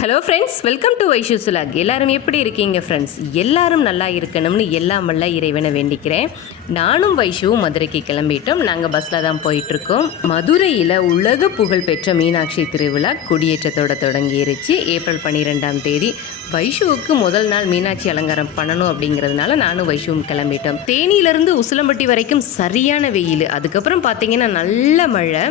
Hello friends, welcome to Vaishu's vlog. எல்லாரும் எப்படி இருக்கீங்க ஃப்ரெண்ட்ஸ்? எல்லாரும் நல்லா இருக்கணும்னு எல்லாம் வல்ல இறைவனை வேண்டிக்கிறேன். நானும் வைஷுவும் மதுரைக்கு கிளம்பிட்டோம். நாங்கள் பஸ்ஸில் தான் போயிட்டுருக்கோம். மதுரையில் உலக புகழ்பெற்ற மீனாட்சி திருவிழா கொடியேற்றத்தோட தொடங்கிருச்சு. ஏப்ரல் 12ஆம் தேதி வைஷுவுக்கு முதல் நாள் மீனாட்சி அலங்காரம் பண்ணணும் அப்படிங்கிறதுனால நானும் வைஷுவும் கிளம்பிட்டோம். தேனியிலேருந்து உசிலம்பட்டி வரைக்கும் சரியான வெயில். அதுக்கப்புறம் பார்த்தீங்கன்னா நல்ல மழை.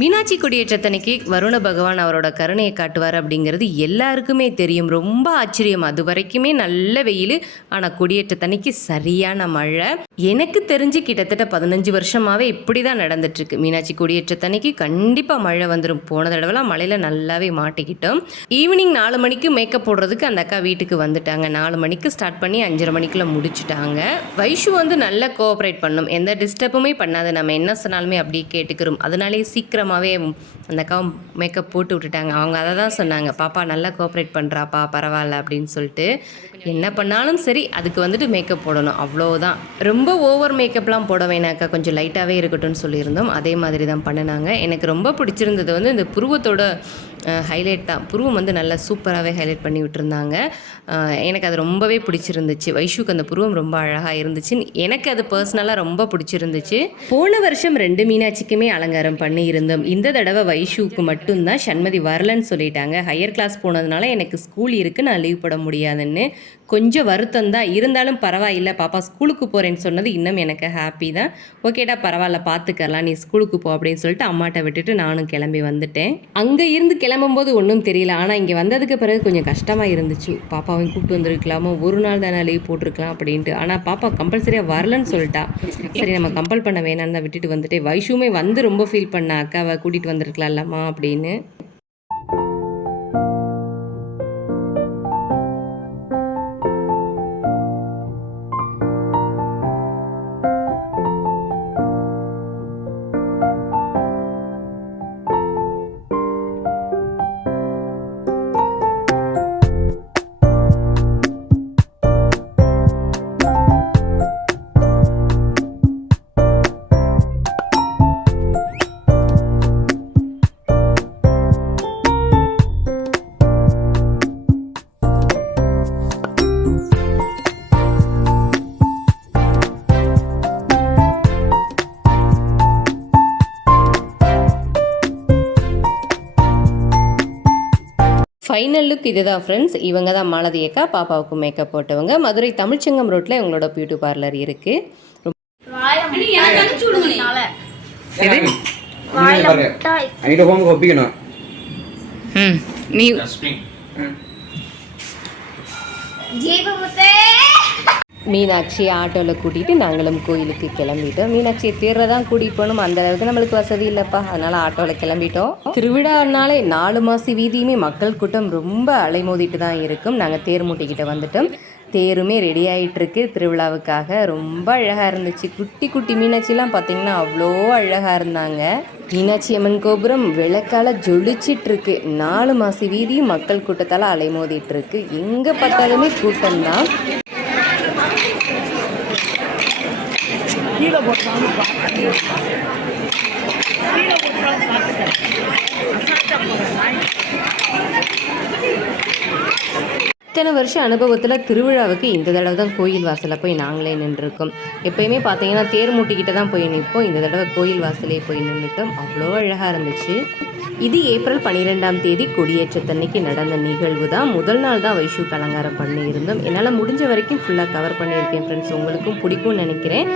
மீனாட்சி கொடியேற்றத்தன்னைக்கு வருண பகவான் அவரோட கருணையை காட்டுவார் அப்படிங்கிறது எல்லாருக்குமே தெரியும். ரொம்ப ஆச்சரியம். அது வரைக்குமே நல்ல வெயில், ஆனால் கொடியேற்றத்தன்னைக்கு சரியான மழை. எனக்கு தெரிஞ்சு கிட்டத்தட்ட 15 வருஷமாகவே இப்படி தான் நடந்துட்டுருக்கு. மீனாட்சி கொடியேற்றத்தன்னைக்கு கண்டிப்பாக மழை வந்துடும். போன தடவைலாம் மழையில் நல்லாவே மாட்டிக்கிட்டோம். ஈவினிங் 4 மணிக்கு மேக்கப் போடுறதுக்கு அந்த அக்கா வீட்டுக்கு வந்துட்டாங்க. 4 மணிக்கு ஸ்டார்ட் பண்ணி 5:30 மணிக்குள்ளே முடிச்சுட்டாங்க. வைஷு வந்து நல்லா கோஆப்ரேட் பண்ணும், எந்த டிஸ்டர்புமே பண்ணாது. நம்ம என்ன சொன்னாலுமே அப்படியே கேட்டுக்கிறோம். அதனாலே சீக்கிரமாகவே அந்த அக்கா மேக்கப் போட்டு விட்டுட்டாங்க. அவங்க அதை தான் சொன்னாங்க, பாப்பா நல்லா கோஆப்ரேட் பண்ணுறாப்பா, பரவாயில்ல அப்படின்னு சொல்லிட்டு. என்ன பண்ணாலும் சரி, அதுக்கு வந்துட்டு மேக்கப் போடணும், அவ்வளோதான். ரொம்ப ஓவர் மேக்கப்லாம் போட வேணாக்கா, கொஞ்சம் லைட்டாகவே இருக்கட்டும்னு சொல்லியிருந்தோம். அதே மாதிரி தான் பண்ணினாங்க. எனக்கு ரொம்ப பிடிச்சிருந்தது வந்து இந்த புருவத்தோட ஹைலைட் தான். புருவம் வந்து நல்லா சூப்பராகவே ஹைலைட் பண்ணி விட்டுருந்தாங்க. எனக்கு அது ரொம்பவே பிடிச்சிருந்துச்சு. வைஷுக்கு அந்த புருவம் ரொம்ப அழகாக இருந்துச்சு. எனக்கு அது பர்சனலாக ரொம்ப பிடிச்சிருந்துச்சு. போன வருஷம் 2 மீனாட்சிக்குமே அலங்காரம் பண்ணி இருந்தோம். இந்த தடவை வைஷுக்கு மட்டும்தான் சண்மதி வரலன்னு சொல்லிட்டாங்க. ஹையர் கிளாஸ் போனதுனால எனக்கு ஸ்கூல் இருக்குது, நான் லீவ் போட முடியாதுன்னு கொஞ்சம் வருத்தம் தான். இருந்தாலும் பரவாயில்லை, பாப்பா ஸ்கூலுக்கு போகிறேன்னு சொன்னது இன்னும் எனக்கு ஹாப்பி தான். ஓகேடா பரவாயில்ல, பார்த்துக்கலாம், நீ ஸ்கூலுக்கு போ அப்படின்னு சொல்லிட்டு அம்மாட்ட விட்டுட்டு நானும் கிளம்பி வந்துட்டேன். அங்கே இருந்து கிளம்பும்போது ஒன்றும் தெரியல, ஆனால் இங்கே வந்ததுக்கு பிறகு கொஞ்சம் கஷ்டமாக இருந்துச்சு. பாப்பாவையும் கூப்பிட்டு வந்துருக்கலாமோ, ஒரு நாள் தானே லீவ் போட்டிருக்கலாம் அப்படின்ட்டு. ஆனால் பாப்பா கம்பல்சரியாக வரலன்னு சொல்லிட்டா. சரி, நம்ம கம்பல் பண்ண வேணான்னு தான் விட்டுட்டு வந்துட்டேன். வைஷுமே வந்து ரொம்ப ஃபீல் பண்ண, அக்காவை கூட்டிகிட்டு வந்துருக்கலாம் இல்லம்மா அப்படின்னு. ஃபைனல் லுக் இதுதான் ஃப்ரெண்ட்ஸ். இவங்க தான் மாலதி அக்கா, பாப்பாவுக்கு மேக்கப் போட்டவங்க. மதுரை தமிழ்ச்சங்கம் ரோட்டில் இவங்களோட பியூட்டி பார்லர் இருக்குது. நீ மீனாட்சி ஆட்டோவில் கூட்டிகிட்டு நாங்களும் கோயிலுக்கு கிளம்பிட்டோம். மீனாட்சியை தேர்றதான் கூட்டிகிட்டு போகணும், அந்த அளவுக்கு நம்மளுக்கு வசதி இல்லைப்பா, அதனால் ஆட்டோவில் கிளம்பிட்டோம். திருவிழானாலே 4 மாசி வீதியுமே மக்கள் கூட்டம் ரொம்ப அலைமோதிட்டு தான் இருக்கும். நாங்கள் தேர் மூட்டிக்கிட்ட வந்துட்டோம். தேருமே ரெடி ஆகிட்டுருக்கு திருவிழாவுக்காக. ரொம்ப அழகாக இருந்துச்சு. குட்டி குட்டி மீனாட்சிலாம் பார்த்திங்கன்னா அவ்வளோ அழகாக இருந்தாங்க. மீனாட்சி அம்மன் கோபுரம் விளக்கால ஜொலிச்சிட்ருக்கு. 4 மாசி வீதியும் மக்கள் கூட்டத்தால் அலைமோதிட்டுருக்கு. எங்கே பார்த்தாலுமே கூட்டம் தான். இத்தனை வருஷம் அனுபவத்தில் திருவிழாவுக்கு இந்த தடவை தான் கோயில் வாசலில் போய் நாங்களே நின்றுருக்கோம். எப்போயுமே பார்த்தீங்கன்னா தேர் மூட்டிக்கிட்ட தான் போய் நிற்போம். இந்த தடவை கோயில் வாசலே போய் நின்றுட்டோம். அவ்வளோ அழகாக இருந்துச்சு. இது ஏப்ரல் 12ஆம் தேதி கொடியேற்றத்தன்னைக்கு நடந்த நிகழ்வு தான். முதல் நாள் தான் வைஷுக்கு அலங்காரம் பண்ணியிருந்தோம். என்னால் முடிஞ்ச வரைக்கும் ஃபுல்லாக கவர் பண்ணியிருக்கேன் ஃப்ரெண்ட்ஸ். உங்களுக்கும் பிடிக்கும்னு நினைக்கிறேன்.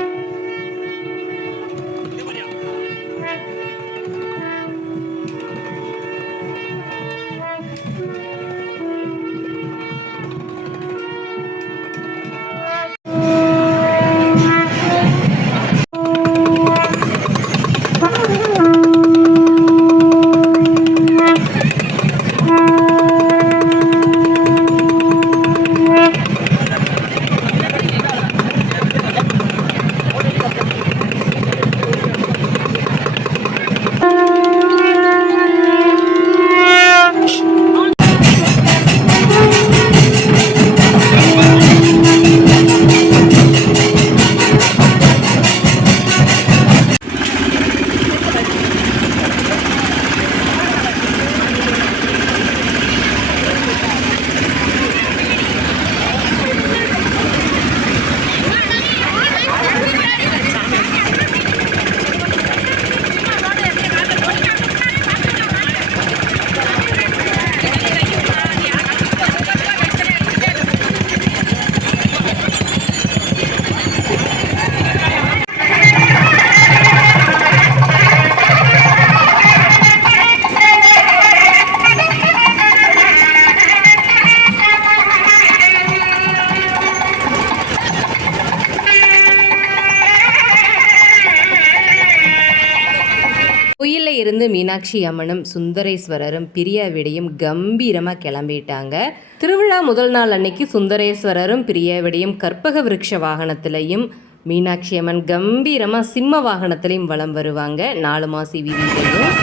மீனாட்சி அம்மனும் சுந்தரேஸ்வரரும் பிரியாவிடையும் கம்பீரமாக கிளம்பிட்டாங்க. திருவிழா முதல் நாள் அன்னைக்கு சுந்தரேஸ்வரரும் பிரியாவிடையும் கற்பக விருட்ச வாகனத்திலையும் மீனாட்சி அம்மன் கம்பீரமாக சிம்ம வாகனத்திலையும் வலம் வருவாங்க 4 மாசி வீதியிலையும்.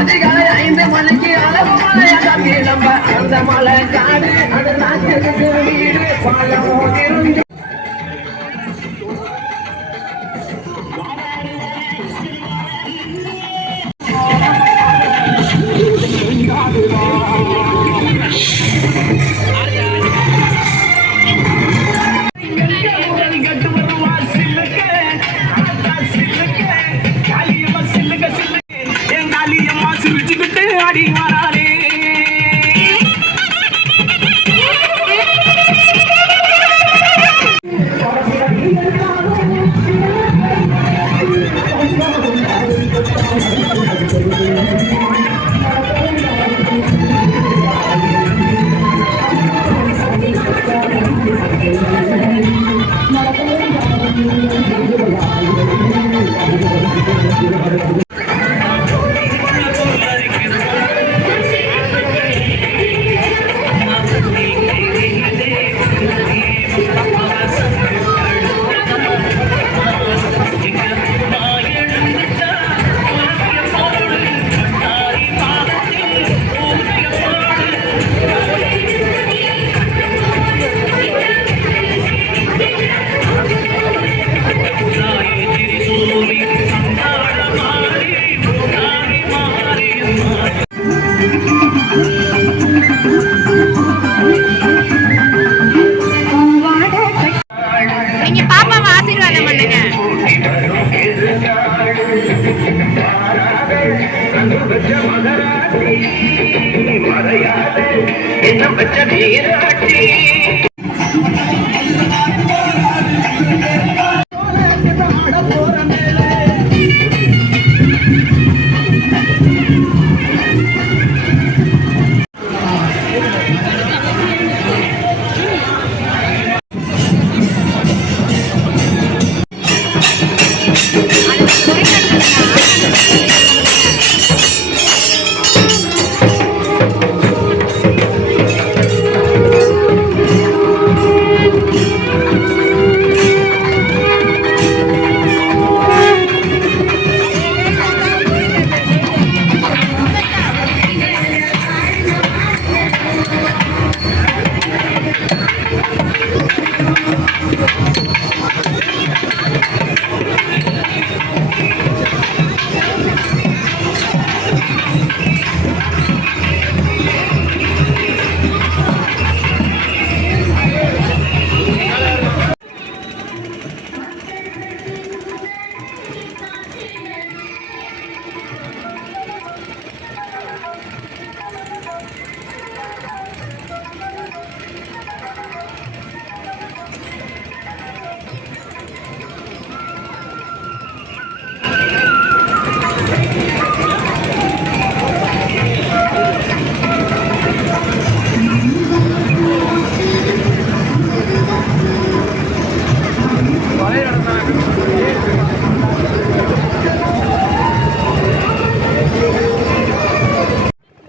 அதிகாலை 5 மணிக்கு அளவு அந்த மலை காடு அது நாட்டுக்கு வீடு பாலம் இருந்து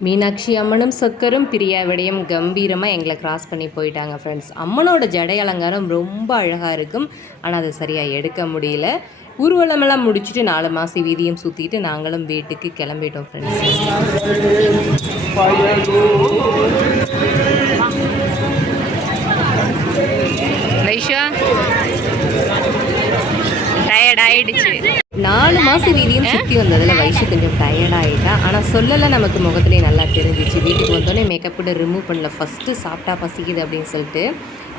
மீனாட்சி அம்மனும் சொக்கரும் பிரியாவிடையும் கம்பீரமாக எங்களை கிராஸ் பண்ணி போயிட்டாங்க ஃப்ரெண்ட்ஸ். அம்மனோட ஜடை அலங்காரம் ரொம்ப அழகாக இருக்கும், ஆனால் அதை சரியாக எடுக்க முடியல. ஊர்வலமெல்லாம் முடிச்சுட்டு 4 மாசி வீதியும் சுற்றிட்டு நாங்களும் வீட்டுக்கு கிளம்பிட்டோம் ஃப்ரெண்ட்ஸ். வைஷா டயர்ட் ஆயிடுச்சு. 4 மாசி வீதியும் சுற்றி வந்ததில் வைஷு கொஞ்சம் டயர்டாகிட்டா. ஆனால் சொல்லலை, நமக்கு முகத்துலேயே நல்லா தெரிஞ்சிச்சு. வீட்டுக்கு வந்தோடனே மேக்கப்போட ரிமூவ் பண்ணல. ஃபஸ்ட்டு சாப்பிட்டா பசிக்குது அப்படின்னு சொல்லிட்டு.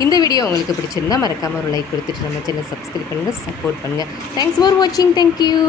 இந்த வீடியோ உங்களுக்கு பிடிச்சிருந்தா மறக்காமல் ஒரு லைக் கொடுத்துட்டு நம்ம சேனல் சப்ஸ்கிரைப் பண்ணுங்கள், சப்போர்ட் பண்ணுங்கள். தேங்க்ஸ் ஃபார் வாட்சிங். தேங்க்யூ.